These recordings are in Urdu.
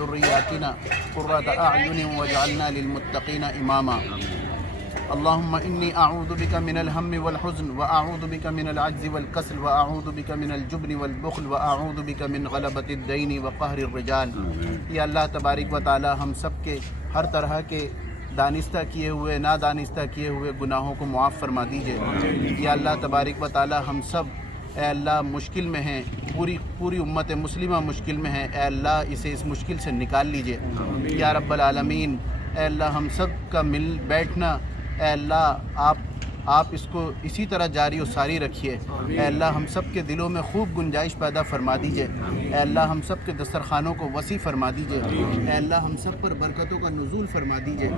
وذرياتنا قرة أعين واجعلنا للمتقين إماما. اللهم إني أعوذ بك من الهم والحزن وأعوذ بك من العجز والكسل وأعوذ بك من الجبن والبخل وأعوذ بك من غلبة الدين وقهر الرجال. یا اللہ تبارک و تعالی ہم سب کے ہر طرح کے دانستہ کیے ہوئے نادانستہ کیے ہوئے گناہوں کو معاف فرما دیجئے. یا اللہ تبارک و تعالی ہم سب اے اللہ مشکل میں ہیں، پوری امت مسلمہ مشکل میں ہے، اے اللہ اسے اس مشکل سے نکال لیجئے. یا رب العالمین اے اللہ ہم سب کا مل بیٹھنا اے اللہ آپ اس کو اسی طرح جاری و ساری رکھیے. اے اللہ ہم سب کے دلوں میں خوب گنجائش پیدا فرما دیجئے. اے اللہ ہم سب کے دسترخوانوں کو وسیع فرما دیجئے. اے اللہ ہم سب پر برکتوں کا نزول فرما دیجئے.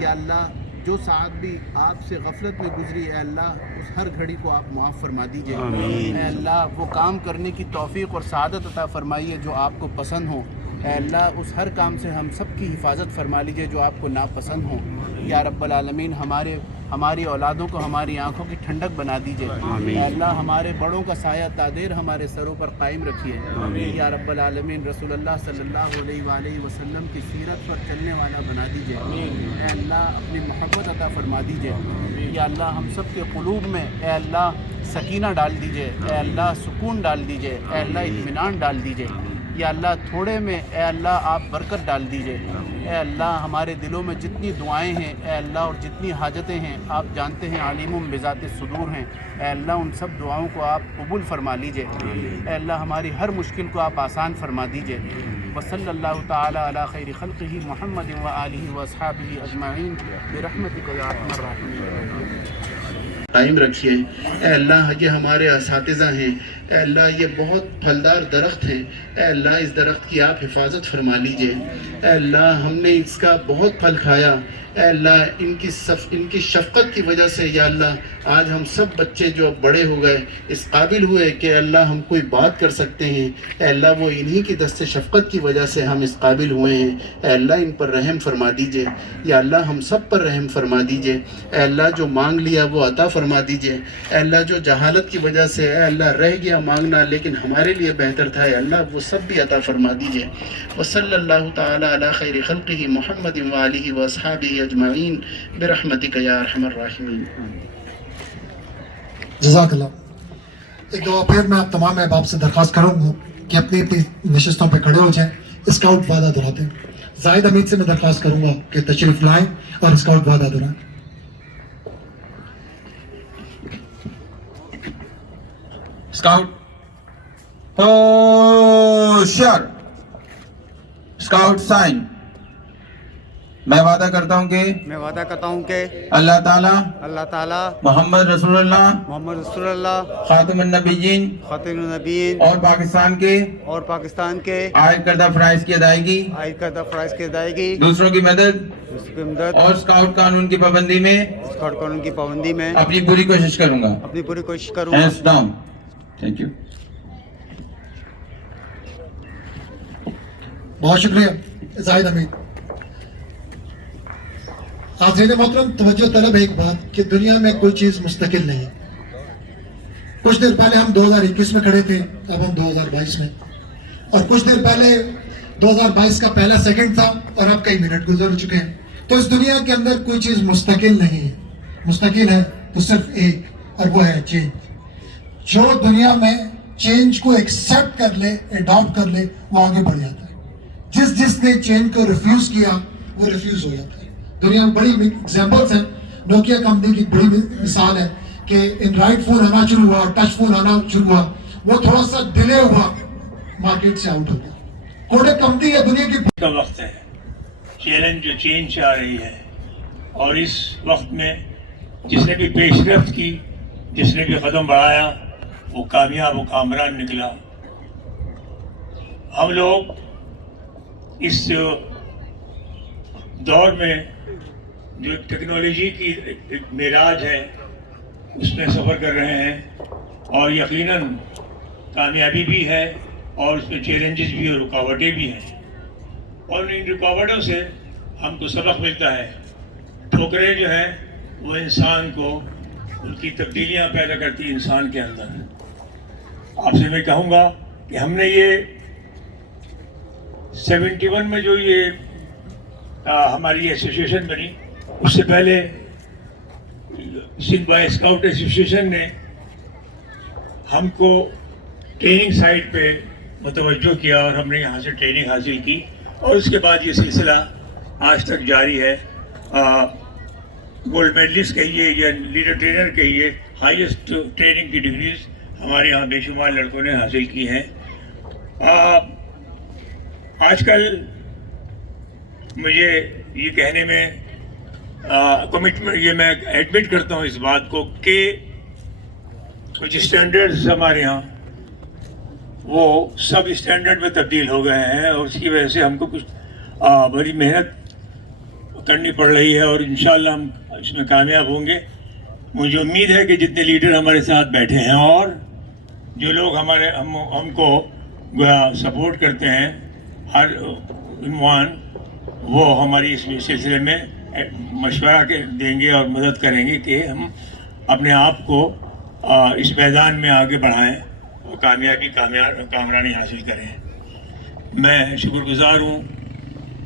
یا اللہ جو ساعت بھی آپ سے غفلت میں گزری اے اللہ اس ہر گھڑی کو آپ معاف فرما دیجئے. اے اللہ وہ کام کرنے کی توفیق اور سعادت عطا فرمائیے جو آپ کو پسند ہو. اے اللہ اس ہر کام سے ہم سب کی حفاظت فرما لیجئے جو آپ کو ناپسند ہو. یا رب العالمین ہماری اولادوں کو ہماری آنکھوں کی ٹھنڈک بنا دیجئے. اے اللہ ہمارے بڑوں کا سایہ تادیر ہمارے سروں پر قائم رکھیے. یا رب العالمین رسول اللہ صلی اللہ علیہ وآلہ وسلم کی سیرت پر چلنے والا بنا دیجئے. اے اللہ اپنی محبت عطا فرما دیجئے. یا اللہ ہم سب کے قلوب میں اے اللہ سکینہ ڈال دیجئے. اے اللہ سکون ڈال دیجئے. اے اللہ اطمینان ڈال دیجئے. یا اللہ تھوڑے میں اے اللہ آپ برکت ڈال دیجئے. اے اللہ ہمارے دلوں میں جتنی دعائیں ہیں اے اللہ اور جتنی حاجتیں ہیں آپ جانتے ہیں، عالم بذات الصدور ہیں. اے اللہ ان سب دعاؤں کو آپ قبول فرما لیجئے. اے اللہ ہماری ہر مشکل کو آپ آسان فرما دیجئے. وصلی اللہ تعالی علی خیر خلقہ محمد وآلہ واصحابہ اجمعین برحمتک یا ارحم الراحمین. قائم رکھیے. اے اللہ یہ ہمارے اساتذہ ہیں، اے اللہ یہ بہت پھلدار درخت ہیں، اے اللہ اس درخت کی آپ حفاظت فرما لیجئے. اے اللہ ہم نے اس کا بہت پھل کھایا، اے اللہ ان کی شفقت کی وجہ سے یا اللہ آج ہم سب بچے جو اب بڑے ہو گئے اس قابل ہوئے کہ اللہ ہم کوئی بات کر سکتے ہیں. اے اللہ وہ انہی کی دست شفقت کی وجہ سے ہم اس قابل ہوئے ہیں. اے اللہ ان پر رحم فرما دیجئے. یا اللہ ہم سب پر رحم فرما دیجئے. اے اللہ جو مانگ لیا وہ عطا فرما دیجئے. اے اللہ جو جہالت کی وجہ سے اے اللہ رہ گیا مانگنا لیکن ہمارے لیے بہتر تھا اے اللہ وہ سب بھی عطا فرما دیجئے. وصلی اللہ تعالی علی خیر خلقہ محمد وآلہ واصحابہ اجمعین برحمتک یا ارحم الراحمین. جزاک اللہ. ایک دفعہ پھر میں آپ تمام احباب سے درخواست کروں گا کہ اپنی اپنی نشستوں پہ کھڑے ہو جائیں. اسکاؤٹ وعدہ دہراتے ہیں. زاہد حمید سے میں درخواست کروں گا کہ تشریف لائیں اور اسکاؤٹ وعدہ دہرائیں. اسکاؤٹ ہوشیار. Scout sign. میں وعدہ کرتا ہوں کہ اللہ تعالیٰ محمد رسول اللہ خاتم النبیین اور پاکستان کے عائد کردہ فرائض کی ادائیگی دوسروں کی مدد اور اسکاؤٹ قانون کی پابندی میں اپنی پوری کوشش کروں گا. Hands down. Thank you. بہت شکریہ زاہد حمید. حاضرین محترم توجہ طلب ایک بات کہ دنیا میں کوئی چیز مستقل نہیں. کچھ دیر پہلے ہم 2021 میں کھڑے تھے، اب ہم 2022 میں، اور کچھ دیر پہلے 2022 کا پہلا سیکنڈ تھا اور اب کئی منٹ گزر چکے ہیں. تو اس دنیا کے اندر کوئی چیز مستقل نہیں ہے. مستقل ہے تو صرف ایک اور وہ ہے چینج. جو دنیا میں چینج کو ایکسیپٹ کر لے، اڈاپٹ کر لے، وہ آگے بڑھ جاتا ہے. جس نے چینج کو ریفیوز کیا وہ ریفیوز ہو جاتا ہے. دنیا میں بڑی ایگزامپلس ہیں. نوکیا کمپنی کی بڑی مثال ہے کہ اینڈرائڈ فون آنا شروع ہوا، ٹچ فون آنا شروع ہوا، وہ تھوڑا سا ڈیلے ہوا، مارکیٹ سے آؤٹ ہو گیا. کوڈیک کمپنی ہے دنیا کی کا وقت ہے. چیلنج جو چینج آ رہی ہے اور اس وقت میں جس نے بھی پیش رفت کی، جس نے بھی قدم بڑھایا وہ کامیاب و کامران نکلا. ہم لوگ اس دور میں جو ٹیکنالوجی کی ایک معراج ہے اس میں سفر کر رہے ہیں اور یقیناً کامیابی بھی ہے اور اس میں چیلنجز بھی اور رکاوٹیں بھی ہیں. اور ان رکاوٹوں سے ہم کو سبق ملتا ہے. ٹھوکریں جو ہیں وہ انسان کو ان کی تبدیلیاں پیدا کرتی انسان کے اندر. آپ سے میں کہوں گا کہ ہم نے یہ 71 میں جو یہ ہماری ایسوسیشن بنی، اس سے پہلے سندھ بوائے اسکاؤٹ ایسوسیشن نے ہم کو ٹریننگ سائٹ پہ متوجہ کیا اور ہم نے یہاں سے ٹریننگ حاصل کی، اور اس کے بعد یہ سلسلہ آج تک جاری ہے. گولڈ میڈلسٹ کہیے یا لیڈر ٹرینر کہیے، ہائیسٹ ٹریننگ کی ڈگریز ہمارے یہاں بے شمار لڑکوں نے حاصل کی ہیں. آج کل مجھے یہ کہنے میں کمٹمنٹ، یہ میں ایڈمٹ کرتا ہوں اس بات کو کہ کچھ اسٹینڈرڈز ہمارے یہاں وہ سب اسٹینڈرڈ میں تبدیل ہو گئے ہیں، اور اس کی وجہ سے ہم کو کچھ بڑی محنت کرنی پڑ رہی ہے، اور انشاءاللہ ہم اس میں کامیاب ہوں گے. مجھے امید ہے کہ جتنے لیڈر ہمارے ساتھ بیٹھے ہیں اور جو لوگ ہم کو سپورٹ کرتے ہیں، ہر عنوان وہ ہماری اس سلسلے میں مشورہ دیں گے اور مدد کریں گے کہ ہم اپنے آپ کو اس میدان میں آگے بڑھائیں اور کامرانی حاصل کریں. میں شکر گزار ہوں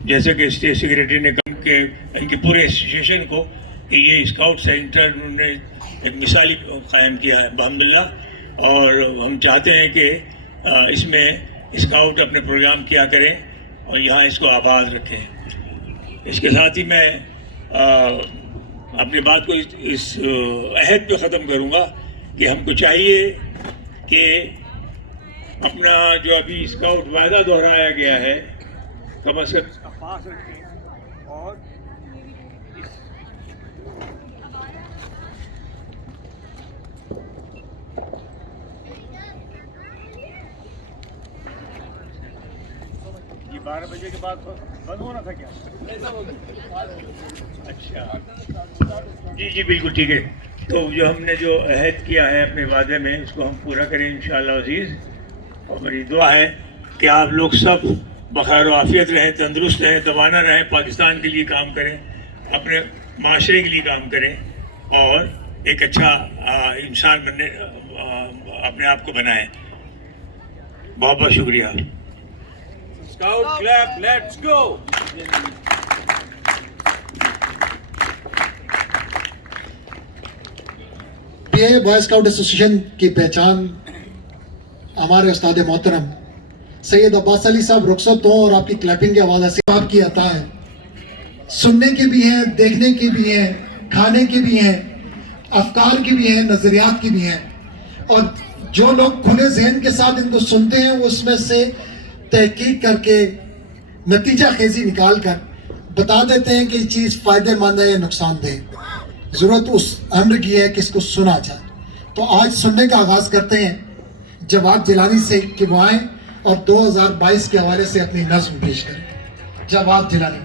جیسے کہ اسٹیٹ سیکریٹری نے کہا کہ ان کے پورے ایسوسیشن کو کہ یہ اسکاؤٹ سینٹر انہوں نے ایک مثالی قائم کیا ہے الحمدللہ، اور ہم چاہتے ہیں کہ اس میں اسکاؤٹ اپنے پروگرام کیا کریں اور یہاں اس کو آباد رکھیں. اس کے ساتھ ہی میں اپنی بات کو اس عہد پہ ختم کروں گا کہ ہم کو چاہیے کہ اپنا جو ابھی اسکاؤٹ وعدہ دہرایا گیا ہے کم از کم پاس رکھیں، اور یہ 12 بجے کے بعد بند ہونا تھا کیا؟ اچھا جی بالکل ٹھیک ہے. تو جو ہم نے جو عہد کیا ہے اپنے وعدے میں، اس کو ہم پورا کریں انشاءاللہ عزیز. اور میری دعا ہے کہ آپ لوگ سب بخیر و عافیت رہیں، تندرست رہیں، توانا رہیں، پاکستان کے لیے کام کریں، اپنے معاشرے کے لیے کام کریں، اور ایک اچھا انسان بننے اپنے آپ کو بنائیں. بہت بہت شکریہ. Scout clap, let's go! یہ بوائے اسکاؤٹ ایسوسیشن کی پہچان ہمارے استاد محترم سید عباس علی صاحب رخصت ہوں اور آپ کی کلیپنگ کے حوالے سے آپ کی عطا ہے. سننے کی بھی ہیں، دیکھنے کی بھی ہیں، کھانے کی بھی ہیں، افکار کی بھی ہیں، نظریات کی بھی ہیں، اور جو لوگ کھلے ذہن کے ساتھ ان کو سنتے ہیں وہ اس میں سے تحقیق کر کے نتیجہ خیزی نکال کر بتا دیتے ہیں کہ یہ چیز فائدہ مند ہے یا نقصان دہ. ضرورت اس امر کی ہے کہ اس کو سنا جائے. تو آج سننے کا آغاز کرتے ہیں جواد جیلانی سے کہ وہ آئیں اور 2022 کے حوالے سے اپنی نظم پیش کریں. جواد جیلانی.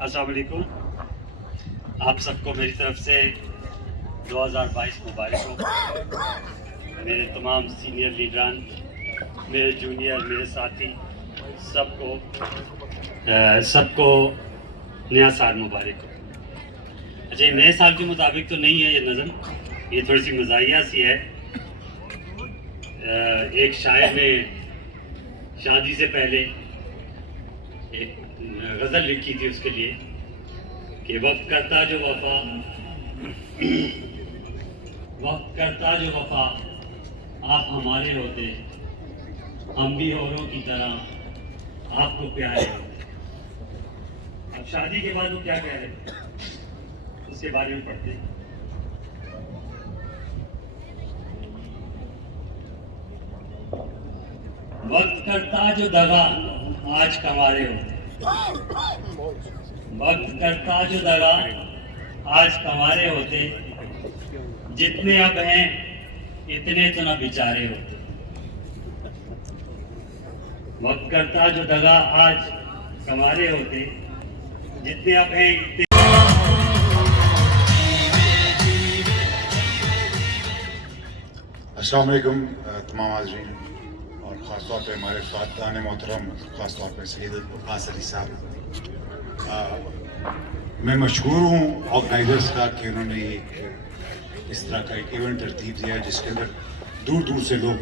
السلام علیکم. آپ سب کو میری طرف سے 2022 مبارک ہو. میرے تمام سینئر لیڈران، میرے جونیئر، میرے ساتھی، سب کو نیا سال مبارک ہو. اچھا، یہ نئے سال کے مطابق تو نہیں ہے یہ نظم، یہ تھوڑی سی مزاحیہ سی ہے. ایک شاعر نے شادی سے پہلے ایک غزل لکھی تھی اس کے لیے کہ وقت کرتا جو وفا آپ ہمارے ہوتے، ہم بھی اوروں کی طرح آپ کو پیارے ہوتے. اب شادی کے بعد وہ کیا کہہ رہے اس کے بارے میں پڑھتے ہیں. وقت کرتا جو دغا آج کمارے ہوتے، وقت کرتا جو دغا آج کمارے ہوتے، جتنے اب ہیں اتنے تو نہ بیچارے ہوتے. وقت کرتا جو دغا آج کمارے ہوتے، جتنے اب ہیں اتنے. السلام علیکم تمام حاضرین. اور خاص طور پہ ہمارے اساتذہ محترم، خاص طور پہ سید عباس علی صاحب، میں مشکور ہوں آرگنائزرس کا کہ انہوں نے ایک اس طرح کا ایک ایونٹ ترتیب دیا جس کے اندر دور دور سے لوگ،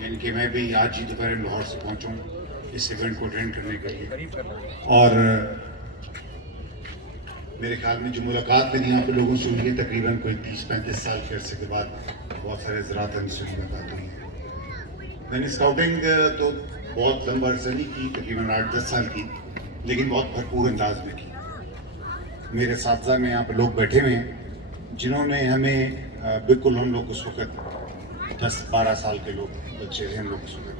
یعنی کہ میں بھی آج ہی دوپہر لاہور سے پہنچوں اس ایونٹ کو اٹینڈ کرنے کے لیے، اور میرے خیال میں جو ملاقات میری یہاں پہ لوگوں سے ہوئی ہے تقریباً کوئی 30-35 سال کے عرصے کے بعد بہت سارے زراعت سے ملاقات ہوئی ہے۔ میں نے اسکاؤٹنگ تو بہت لمبا عرصہ نہیں کی، تقریباً 8-10 سال کی، لیکن بہت بھرپور انداز میں کی۔ میرے اساتذہ میں یہاں پہ لوگ بیٹھے ہوئے ہیں جنہوں نے ہمیں بالکل، ہم لوگ اس وقت 10-12 سال کے لوگ بچے تھے، ہم لوگ اس وقت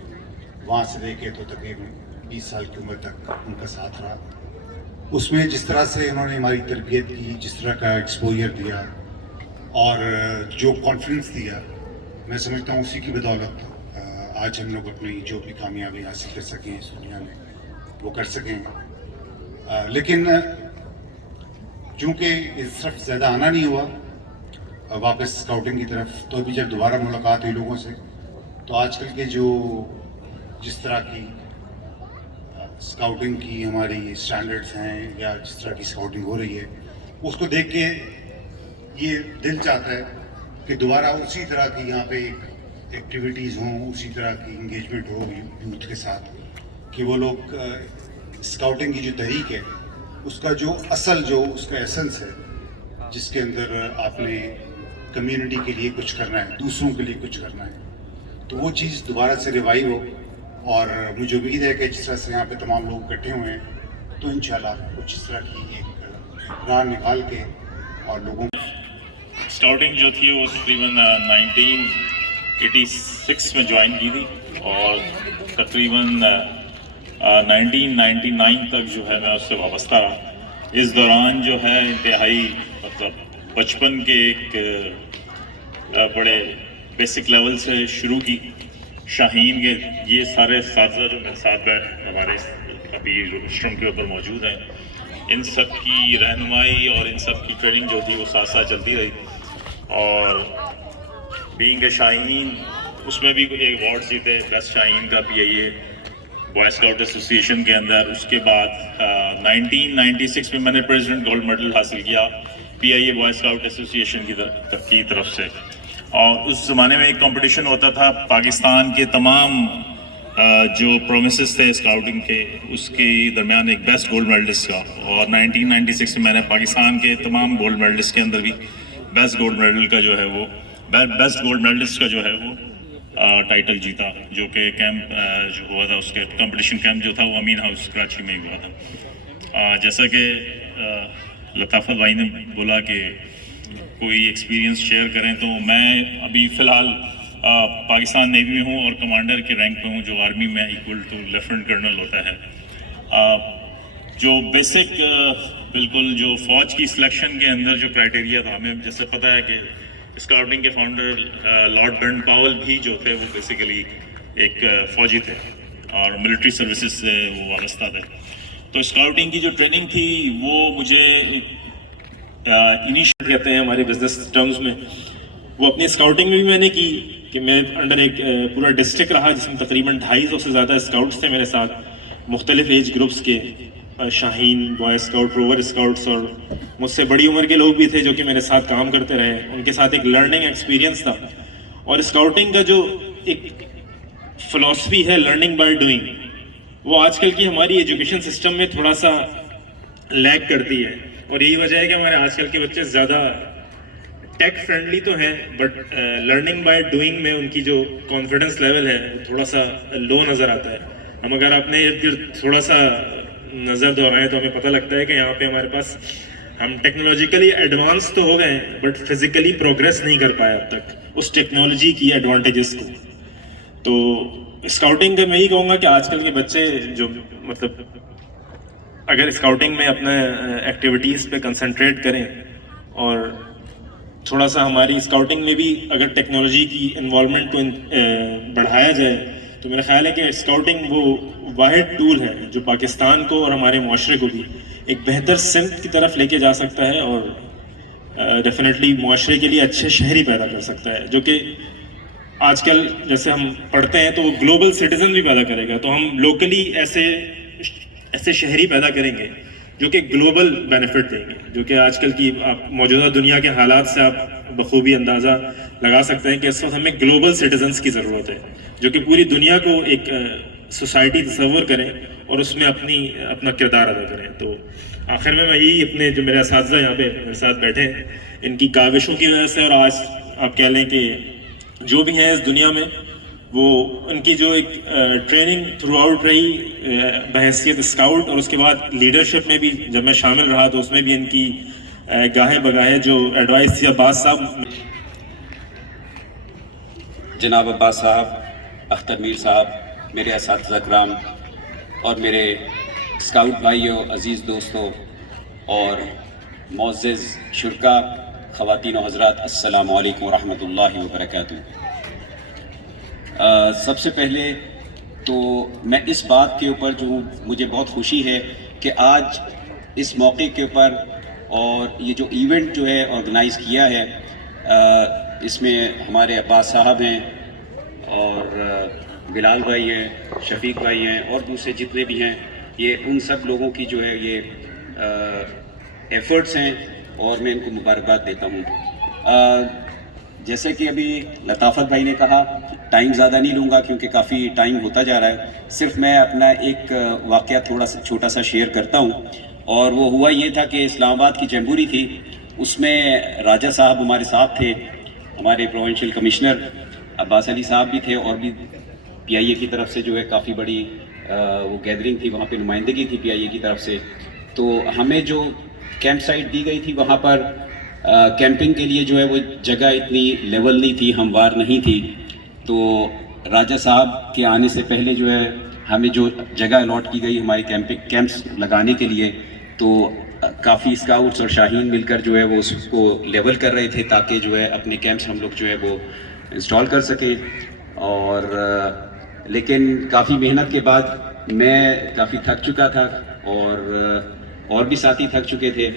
وہاں سے لے کے تو تقریباً 20 سال کی عمر تک ان کا ساتھ رہا۔ اس میں جس طرح سے انہوں نے ہماری تربیت کی، جس طرح کا ایکسپوجر دیا اور جو کانفیڈنس دیا، میں سمجھتا ہوں اسی کی بدولت آج ہم لوگ اپنی جو بھی کامیابی حاصل کر سکیں اس دنیا میں وہ کر سکیں۔ لیکن چونکہ اس طرف زیادہ آنا نہیں ہوا واپس اسکاؤٹنگ کی طرف، تو ابھی جب دوبارہ ملاقات ہوئی لوگوں سے تو آج کل کے جو جس طرح کی اسکاؤٹنگ کی ہماری اسٹینڈرڈس ہیں یا جس طرح کی اسکاؤٹنگ ہو رہی ہے، اس کو دیکھ کے یہ دل چاہتا ہے کہ دوبارہ اسی طرح کی یہاں پہ ایک ایکٹیویٹیز ہوں، اسی طرح کی انگیجمنٹ ہو یوتھ کے ساتھ، کہ وہ لوگ اسکاؤٹنگ کی جو تحریک ہے اس کا جو اصل جو اس کا ایسنس ہے، جس کے اندر آپ نے کمیونٹی کے لیے کچھ کرنا ہے، دوسروں کے لیے کچھ کرنا ہے، تو وہ چیز دوبارہ سے ریوائیو ہو۔ اور مجھے امید ہے کہ جس طرح سے یہاں پہ تمام لوگ اکٹھے ہوئے ہیں تو انشاءاللہ کچھ اس طرح کی ایک راہ نکال کے اور لوگوں اسکاؤٹنگ جو تھی وہ تقریباً 1986 میں جوائن کی تھی اور تقریباً 1999 تک جو ہے میں اس سے وابستہ رہا۔ اس دوران جو ہے انتہائی مطلب بچپن کے ایک بڑے بیسک لیول سے شروع کی۔ شاہین کے یہ سارے اساتذہ جو میرے ساتھ ہمارے ابھی روسٹرم کے اوپر موجود ہیں، ان سب کی رہنمائی اور ان سب کی ٹریننگ جو تھی وہ ساتھ ساتھ چلتی رہی، اور بینگ اے شاہین اس میں بھی ایک ایوارڈ جیتے بیسٹ شاہین کا PIA بوائے اسکاؤٹ ایسوسیشن کے اندر۔ اس کے بعد 1996 میں میں نے پریزیڈنٹ گولڈ میڈل حاصل کیا PIA بوائے اسکاؤٹ ایسوسیشن کی طرف سے، اور اس زمانے میں ایک کمپٹیشن ہوتا تھا پاکستان کے تمام جو پرومسز تھے اسکاؤٹنگ کے، اس کے درمیان ایک بیسٹ گولڈ میڈلسٹ کا، اور 1996 میں نے پاکستان کے تمام گولڈ میڈلسٹ کے اندر بھی بیسٹ گولڈ میڈل کا جو ہے وہ بیسٹ گولڈ میڈلسٹ کا جو ہے وہ ٹائٹل جیتا، جو کہ کیمپ جو ہوا تھا، اس کے کمپٹیشن کیمپ جو تھا وہ امین ہاؤس کراچی میں ہی ہوا تھا۔ جیسا کہ لطافت بھائی نے بولا کہ کوئی ایکسپیرینس شیئر کریں، تو میں ابھی فی الحال پاکستان نیوی میں ہوں اور کمانڈر کے رینک پہ ہوں، جو آرمی میں ایکول ٹو لیفٹنٹ کرنل ہوتا ہے۔ جو بیسک بالکل جو فوج کی سلیکشن کے اندر جو کرائٹیریا تھا، ہمیں جیسے پتہ ہے کہ اسکاؤٹنگ کے فاؤنڈر لارڈ برن پاول بھی جو تھے وہ بیسیکلی ایک فوجی تھے اور ملٹری سروسز سے وہ وابستہ تھے۔ تو اسکاؤٹنگ کی جو ٹریننگ تھی وہ مجھے انیشیٹ کہتے ہیں ہمارے بزنس ٹرمز میں، وہ اپنی اسکاؤٹنگ میں بھی میں نے کی کہ میں انڈر ایک پورا ڈسٹرکٹ رہا جس میں تقریباً 250 سے زیادہ اسکاؤٹس تھے میرے ساتھ، مختلف ایج گروپس کے، شاہین بوائے اسکاؤٹ، روور اسکاؤٹس، اور مجھ سے بڑی عمر کے لوگ بھی تھے جو کہ میرے ساتھ کام کرتے رہے۔ ان کے ساتھ ایک لرننگ ایکسپیرینس تھا، اور اسکاؤٹنگ کا جو ایک فلاسفی ہے لرننگ بائی ڈوئنگ، وہ آج کل کی ہماری ایجوکیشن سسٹم میں تھوڑا سا لیگ کرتی ہے، اور یہی وجہ ہے کہ ہمارے آج کل کے بچے زیادہ ٹیک فرینڈلی تو ہیں بٹ لرننگ بائی ڈوئنگ میں ان کی جو کانفیڈنس لیول ہے وہ تھوڑا سا لو نظر آتا ہے۔ ہم اگر اپنے ارد گرد تھوڑا سا نظر دہرائیں تو ہمیں پتہ لگتا ہے کہ یہاں پہ ہمارے پاس ہم ٹیکنالوجیکلی ایڈوانس تو ہو گئے ہیں بٹ فزیکلی پروگریس نہیں کر پائے اب تک اس ٹیکنالوجی کی ایڈوانٹیجز کو۔ تو اسکاؤٹنگ کا میں یہی کہوں گا کہ آج کل کے بچے جو مطلب اگر اسکاؤٹنگ میں اپنے ایکٹیویٹیز پہ کنسنٹریٹ کریں اور تھوڑا سا ہماری اسکاؤٹنگ میں بھی اگر ٹیکنالوجی کی انوالومنٹ کو بڑھایا جائے تو میرا خیال ہے کہ اسکاؤٹنگ وہ واحد ٹول ہے جو پاکستان کو اور ہمارے معاشرے کو بھی ایک بہتر سمت کی طرف لے کے جا سکتا ہے اور ڈیفینیٹلی معاشرے کے لیے اچھے شہری پیدا کر سکتا ہے، جو کہ آج کل جیسے ہم پڑھتے ہیں تو وہ گلوبل سٹیزن بھی پیدا کرے گا. تو ہم لوکلی ایسے شہری پیدا کریں گے جو کہ گلوبل بینیفٹ دیں گے, جو کہ آج کل کی آپ موجودہ دنیا کے حالات سے آپ بخوبی اندازہ لگا سکتے ہیں کہ اس وقت ہمیں گلوبل سٹیزنس کی ضرورت ہے, جو کہ پوری دنیا کو ایک سوسائٹی تصور کریں اور اس میں اپنا کردار ادا کریں. تو آخر میں یہی اپنے جو میرے اساتذہ یہاں پہ میرے ساتھ بیٹھے ہیں ان کی کاوشوں کی وجہ سے, اور آج آپ کہہ لیں کہ جو بھی ہیں اس دنیا میں وہ ان کی جو ایک ٹریننگ تھرو آؤٹ رہی بحیثیت اسکاؤٹ, اور اس کے بعد لیڈرشپ میں بھی جب میں شامل رہا تو اس میں بھی ان کی گاہے بگاہے جو ایڈوائس تھی عباس صاحب, جناب عباس صاحب, اختر میر صاحب, میرے اساتذہ کرام اور میرے اسکاؤٹ بھائیوں, عزیز دوستوں اور معزز شرکا, خواتین و حضرات, السلام علیکم ورحمۃ اللہ وبرکاتہ. سب سے پہلے تو میں اس بات کے اوپر جو مجھے بہت خوشی ہے کہ آج اس موقع کے اوپر اور یہ جو ایونٹ جو ہے آرگنائز کیا ہے, اس میں ہمارے عباس صاحب ہیں اور بلال بھائی ہیں, شفیق بھائی ہیں اور دوسرے جتنے بھی ہیں, یہ ان سب لوگوں کی جو ہے یہ ایفرٹس ہیں اور میں ان کو مبارکباد دیتا ہوں. جیسے کہ ابھی لطافت بھائی نے کہا, ٹائم زیادہ نہیں لوں گا کیونکہ کافی ٹائم ہوتا جا رہا ہے, صرف میں اپنا ایک واقعہ تھوڑا سا چھوٹا سا شیئر کرتا ہوں. اور وہ ہوا یہ تھا کہ اسلام آباد کی جمہوری تھی, اس میں راجہ صاحب ہمارے ساتھ تھے, ہمارے پروونشل کمشنر عباس علی صاحب بھی تھے, اور بھی پی آئی اے کی طرف سے جو ہے کافی بڑی وہ گیدرنگ تھی, وہاں پہ نمائندگی تھی پی آئی اے کی طرف سے. تو ہمیں جو کیمپ سائٹ دی گئی تھی وہاں پر کیمپنگ کے لیے جو ہے وہ جگہ اتنی لیول نہیں تھی, ہموار نہیں تھی. تو راجہ صاحب کے آنے سے پہلے جو ہے ہمیں جو جگہ الاٹ کی گئی ہماری کیمپس لگانے کے لیے, تو کافی اسکاؤٹس اور شاہین مل کر جو ہے وہ اس کو لیول کر رہے تھے تاکہ جو ہے اپنے کیمپس ہم لوگ جو ہے وہ انسٹال کر سکیں. اور لیکن کافی محنت کے بعد میں کافی تھک چکا تھا اور بھی ساتھی تھک چکے تھے,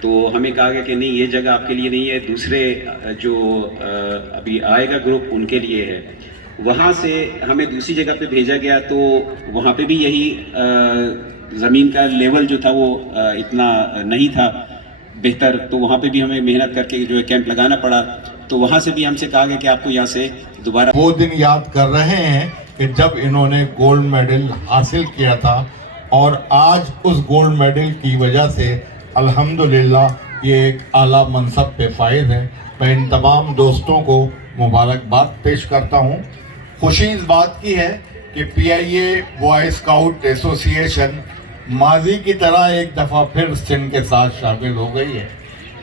تو ہمیں کہا گیا کہ نہیں یہ جگہ آپ کے لیے نہیں ہے, دوسرے جو ابھی آئے گا گروپ ان کے لیے ہے. وہاں سے ہمیں دوسری جگہ پہ بھیجا گیا, تو وہاں پہ بھی یہی زمین کا لیول جو تھا وہ اتنا نہیں تھا بہتر, تو وہاں پہ بھی ہمیں محنت کر کے جو ہے کیمپ لگانا پڑا. تو وہاں سے بھی ہم سے کہا گیا کہ آپ کو یہاں سے دوبارہ وہ دن یاد کر رہے ہیں کہ جب انہوں نے گولڈ میڈل حاصل کیا تھا, اور آج اس گولڈ میڈل کی وجہ سے الحمدللہ یہ ایک اعلیٰ منصب پہ فائز ہے. میں ان تمام دوستوں کو مبارکباد پیش کرتا ہوں. خوشی اس بات کی ہے کہ پی آئی اے بوائے اسکاؤٹ ایسوسی ایشن ماضی کی طرح ایک دفعہ پھر سندھ کے ساتھ شامل ہو گئی ہے.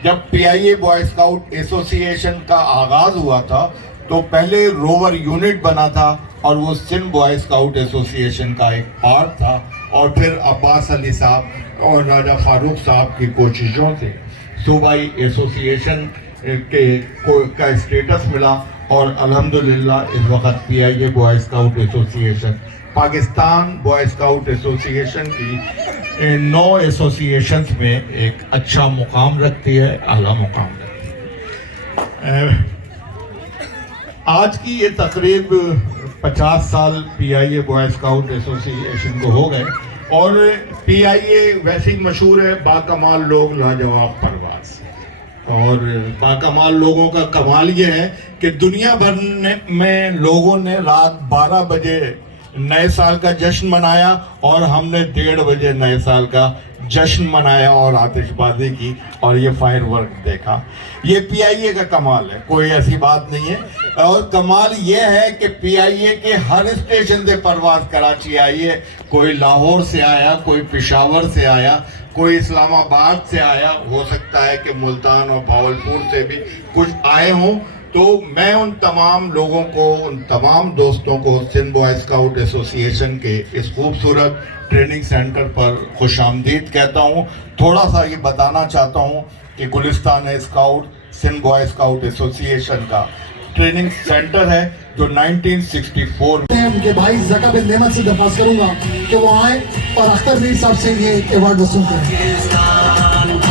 جب پی آئی اے بوائے اسکاؤٹ ایسوسی ایشن کا آغاز ہوا تھا تو پہلے روور یونٹ بنا تھا اور وہ سندھ بوائے اسکاؤٹ ایسوسی ایشن کا ایک پارٹ تھا, اور پھر عباس علی صاحب اور راجہ فاروق صاحب کی کوششوں سے صوبائی ایسوسی ایشن کا اسٹیٹس ملا, اور الحمدللہ اس وقت پی آئی اے بوائے اسکاؤٹ ایسوسی ایشن پاکستان بوائے اسکاؤٹ ایسوسی ایشن کی 9 ایسوسی ایشنز میں ایک اچھا مقام رکھتی ہے, اعلیٰ مقام رکھتی ہے. آج کی یہ تقریب 50 سال پی آئی اے بوائے اسکاؤٹ ایسوسی ایشن کو ہو گئے, اور پی آئی اے ویسے ہی مشہور ہے باکمال لوگ لاجواب پرواز. اور باکمال لوگوں کا کمال یہ ہے کہ دنیا بھر میں لوگوں نے رات 12 بجے نئے سال کا جشن منایا, اور ہم نے 1:30 بجے نئے سال کا جشن منایا اور آتش بازی کی اور یہ فائر ورک دیکھا. یہ پی آئی اے کا کمال ہے, کوئی ایسی بات نہیں ہے. اور کمال یہ ہے کہ پی آئی اے کے ہر اسٹیشن سے پرواز کراچی آئی ہے, کوئی لاہور سے آیا, کوئی پشاور سے آیا, کوئی اسلام آباد سے آیا, ہو سکتا ہے کہ ملتان اور بھاولپور سے بھی کچھ آئے ہوں. تو میں ان تمام لوگوں کو, ان تمام دوستوں کو سندھ بوائے اسکاؤٹ ایسوسی ایشن کے اس خوبصورت ٹریننگ سینٹر پر خوش آمدید کہتا ہوں. تھوڑا سا یہ بتانا چاہتا ہوں کہ گلستان اسکاؤٹ سندھ بوائے اسکاؤٹ ایسوسی ایشن کا ٹریننگ سینٹر ہے جو 1964 میں ان کے بھائی زکا بن نعمت سے درخواست کروں گا کہ وہ آئیں اور اختر میر صاحب سے یہ ایوارڈ وصول کریں.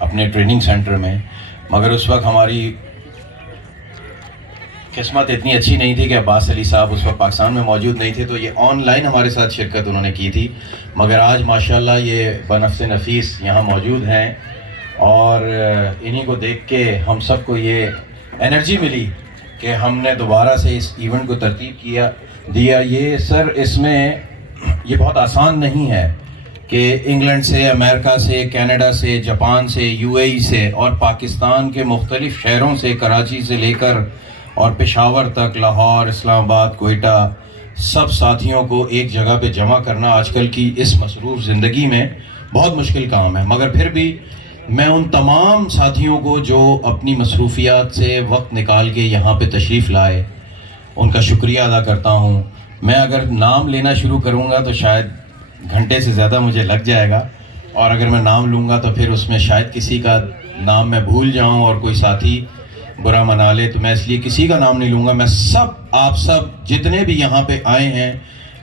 اپنے ٹریننگ سینٹر میں، مگر اس وقت ہماری قسمت اتنی اچھی نہیں تھی کہ عباس علی صاحب اس وقت پاکستان میں موجود نہیں تھے، تو یہ آن لائن ہمارے ساتھ شرکت انہوں نے کی تھی، مگر آج ماشاءاللہ یہ بنفس نفیس یہاں موجود ہیں، اور انہی کو دیکھ کے ہم سب کو یہ انرجی ملی کہ ہم نے دوبارہ سے اس ایونٹ کو ترتیب دیا. یہ سر اس میں یہ بہت آسان نہیں ہے کہ انگلینڈ سے، امریکہ سے، کینیڈا سے، جاپان سے، UAE سے اور پاکستان کے مختلف شہروں سے، کراچی سے لے کر اور پشاور تک، لاہور، اسلام آباد، کوئٹہ، سب ساتھیوں کو ایک جگہ پہ جمع کرنا آج کل کی اس مصروف زندگی میں بہت مشکل کام ہے. مگر پھر بھی میں ان تمام ساتھیوں کو جو اپنی مصروفیات سے وقت نکال کے یہاں پہ تشریف لائے، ان کا شکریہ ادا کرتا ہوں. میں اگر نام لینا شروع کروں گا تو شاید گھنٹے سے زیادہ مجھے لگ جائے گا، اور اگر میں نام لوں گا تو پھر اس میں شاید کسی کا نام میں بھول جاؤں اور کوئی ساتھی برا منا لے، تو میں اس لیے کسی کا نام نہیں لوں گا. میں آپ سب جتنے بھی یہاں پہ آئے ہیں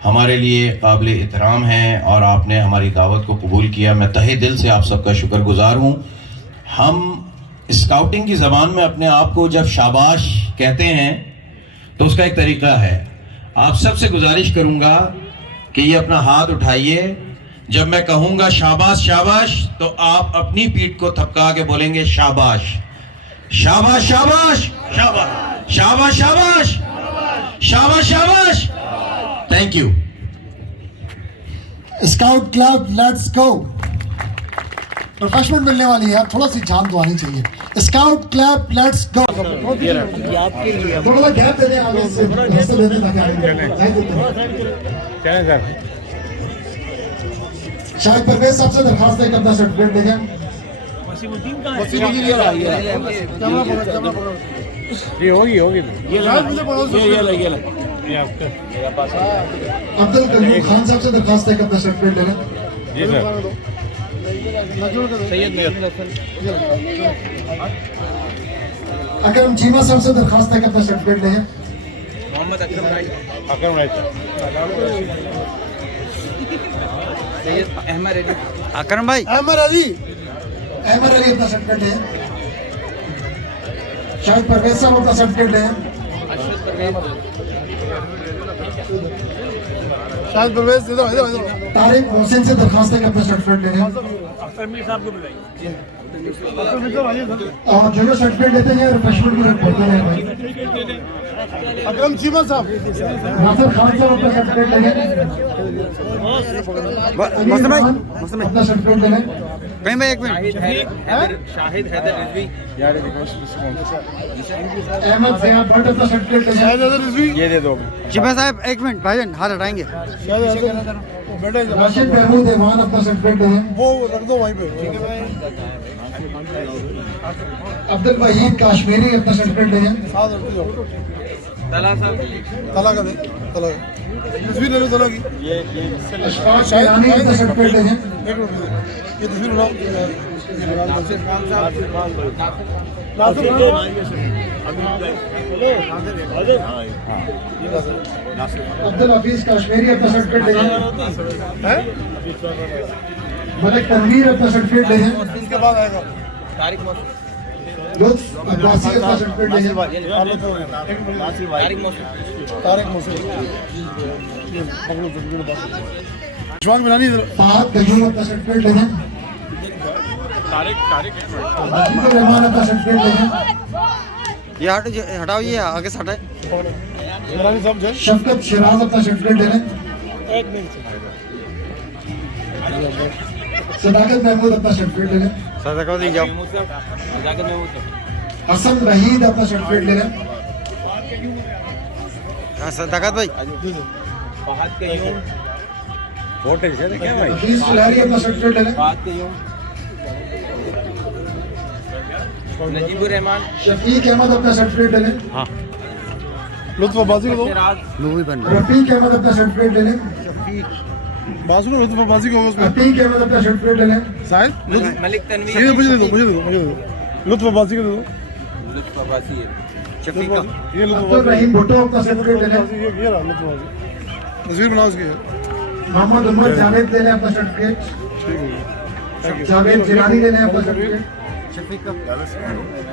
ہمارے لیے قابل احترام ہیں، اور آپ نے ہماری دعوت کو قبول کیا. میں تہہ دل سے آپ سب کا شکر گزار ہوں. ہم اسکاؤٹنگ کی زبان میں اپنے آپ کو جب شاباش کہتے ہیں تو اس کا ایک طریقہ ہے. آپ سب سے گزارش کروں گا کہ یہ اپنا ہاتھ اٹھائیے، جب میں کہوں گا شاباش شاباش تو آپ اپنی پیٹھ کو تھپکا کے بولیں گے شاباش شاباش شاباش شاباش شاباش شاباش شاباش شاباش. Thank you. Scout club let's go. Refreshment ملنے والی ہے، تھوڑا سی جان تو آنی چاہیے. Scout club let's go. تھوڑا سا گیپ دے دیں آگے سے، راستے دے دیں تاکہ شاہد پرویز صاحب سے درخواست ہے کہ اپنا سرٹیفکیٹ لے جائیں. عبد القیوم خان صاحب سے درخواست ہے کہ اپنا سرٹیفکیٹ لے لیں. اکرم چیمہ صاحب سے درخواست ہے کہ اپنا سرٹیفکیٹ لیں. محمد اکرم رائے اکرم بھائی احمد علی اپنا سرٹیفکیٹ لیں. شاہد پرویز صاحب اپنا سرٹیفکیٹ لیں. شاہد پرویز طارق محسن سے درخواست ہے کہ اپنا سرٹیفکیٹ لیں. اور جو سرٹیفکیٹ لیتے ہیں ریفریشمنٹ کی رپورٹ دے رہے ہیں. اکرم چیمہ صاحب، ناصر خان صاحب اپنا سرٹیفکیٹ لیں. اپنا سرٹیفکیٹ لیں. کہیں بھائی ایک منٹ. شاہد حیدر رضوی، احمد زیاد بٹ اپنا سرٹیفکیٹ لیں. یہ دے دو. چیمہ صاحب ایک منٹ، بھائی جان ہاتھ ہٹائیں گے. راشد محمود ایوان اپنا سرٹیفکیٹ لیں. وہ رکھ دو وہیں پہ. عبد الوحید کاشمیری اپنا سرٹیفکیٹ لیں. اشفاق شیرانی اپنا سرٹیفکیٹ لیں. عبد الحفیظ کاشمیری اپنا سرٹیفکیٹ لیں. ملک تنویر اپنا سرٹیفکیٹ لیں. لطف عباسی اپنا سرٹیفکیٹ لیں. فہد قیوم اپنا سرٹیفکیٹ لیں. عبد الرحمان اپنا سرٹیفکیٹ لیں. یہ ہٹاؤ، یہ آگے سے ہٹائے. شفقت شیراز اپنا سرٹیفکیٹ لیں. صداقت محمود اپنا سرٹیفکیٹ لیں. حسن وحید اپنا سرٹیفکیٹ لیں. صداقت بھائی. حفیظ سلاری اپنا سرٹیفکیٹ لیں. نجیب الرحمان. شفیق احمد اپنا سرٹیفکیٹ لیں. لطف عباسی کو دو. رفیق احمد اپنا سرٹیفکیٹ لیں. لطف عباسی کو عتیق احمد اپنا سرٹیفکیٹ لیں. ملک تنویر. مجھے دے دو. لطف عباسی کو دے دو. لطف عباسی ہے. شفیقہ. عبد الرحیم بھٹو اپنا سرٹیفکیٹ لیں. تصویر بناؤ اس کی. محمد عمر جاوید لے لیں اپنا سرٹیفکیٹ. جاوید جیلانی لے لیں اپنا سرٹیفکیٹ.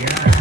Yeah.